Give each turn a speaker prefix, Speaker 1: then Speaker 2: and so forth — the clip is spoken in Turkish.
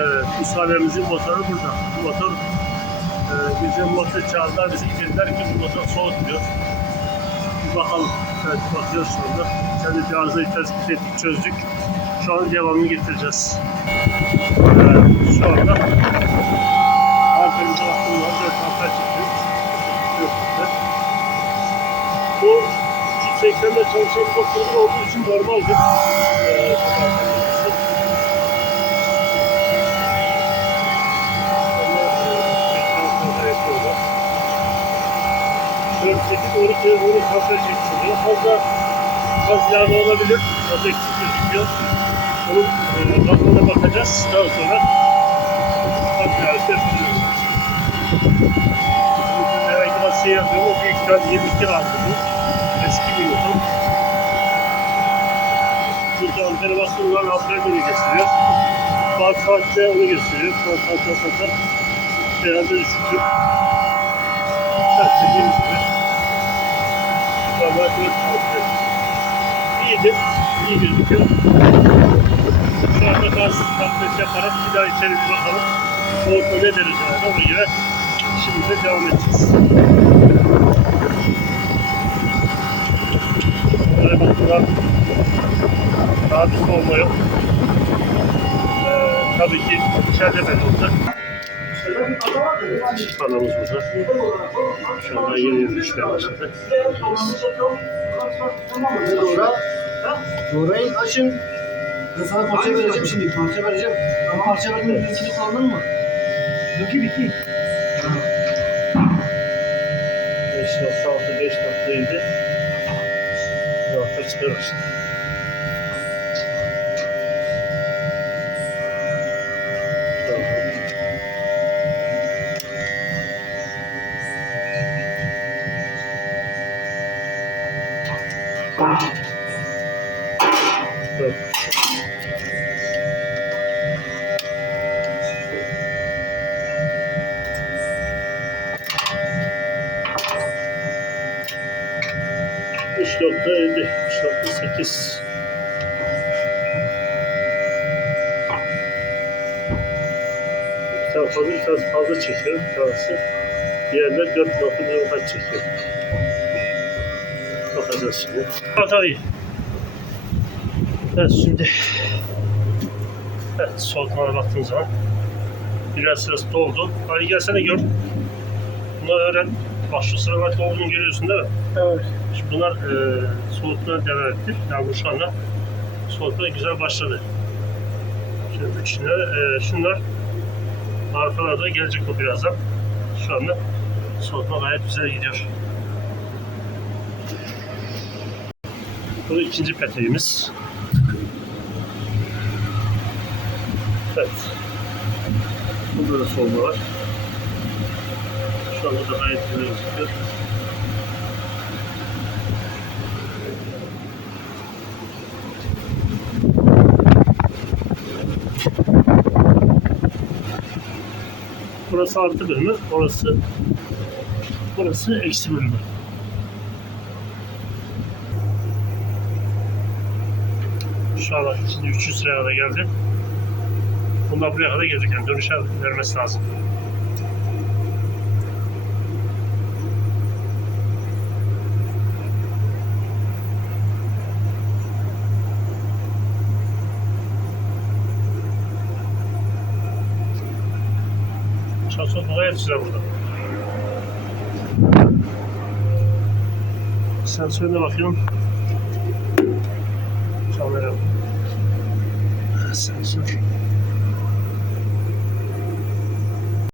Speaker 1: Evet, motoru burada. Bu motor e, bizim motor çağırdılar, bizi dediler ki bu motor soğutmuyor. Bir bakalım. Evet, bakıyoruz anda. Kendi bir arızayı tespit ettik, çözdük. Şu an devamını getireceğiz. Evet, şu anda baktığımız dört hafta çıktı. Bu 380'de çalışan bir motor olduğu için normaldir. Ee, Dört doğru doğru kafa çekiyor. Fazla fazla yağlı olabilir. Fazla eksik gözüküyor. Onun e, raporuna bakacağız. Daha sonra yağlı yapıyoruz. Herhangi bir şey yazıyor. O büyük ihtimal 22 vardı bu. Eski bir motor. Burada ampere basınlar ampere bölü gösteriyor. Saat saatte onu gösteriyor. Saat saatte saat Herhalde düşüktür. Her dediğimiz Valla dört saatte. İyidir. İyi gözüküyor. Şu anda gaz kontrol yaparak bir daha içeri bir bakalım. Soğutma ne derecelerde ona göre şimdi de devam edeceğiz. Böyle bakımlar daha bir soğuma yok. Ee, tabii ki içeride belli olacak. Kanalımız burada. Şu anda yeni işler başladı.
Speaker 2: Sonra Orayı açın. Ben sana parça vereceğim şimdi. Parça vereceğim. Ama parça vermenin linkini kullandın mı? Linki bitti.
Speaker 1: 5.6, 5.7 Nokta çıkıyoruz. Evet. Üç nokta elli, üç nokta sekiz. Tane fazla, fazla çekiyor, bir tanesi. Diğerler dört nokta bir çekiyor. Bakacağız şimdi. Bakalım. Evet şimdi Evet soğutmana baktığın zaman biraz sırası doldu. Hadi gelsene gör. Bunları öğren. Bak şu sıralar dolduğunu görüyorsun değil mi?
Speaker 2: Evet.
Speaker 1: Şimdi bunlar e, soğutmaya devam etti. Yani bu şu anda soğutmaya güzel başladı. Şimdi üçüne, e, şunlar arkalarda gelecek o birazdan. Şu anda soğutma gayet güzel gidiyor. Bu ikinci peteğimiz. Evet. Burada da soğuma var. Şu anda da gayet güzel gözüküyor. Burası artı bölümü, orası burası eksi bölümü. Şu an şimdi 300 liraya da geldi. Bunlar buraya kadar geldik yani dönüşe vermesi lazım. Şansı gayet güzel burada. Sensörüne bakıyorum.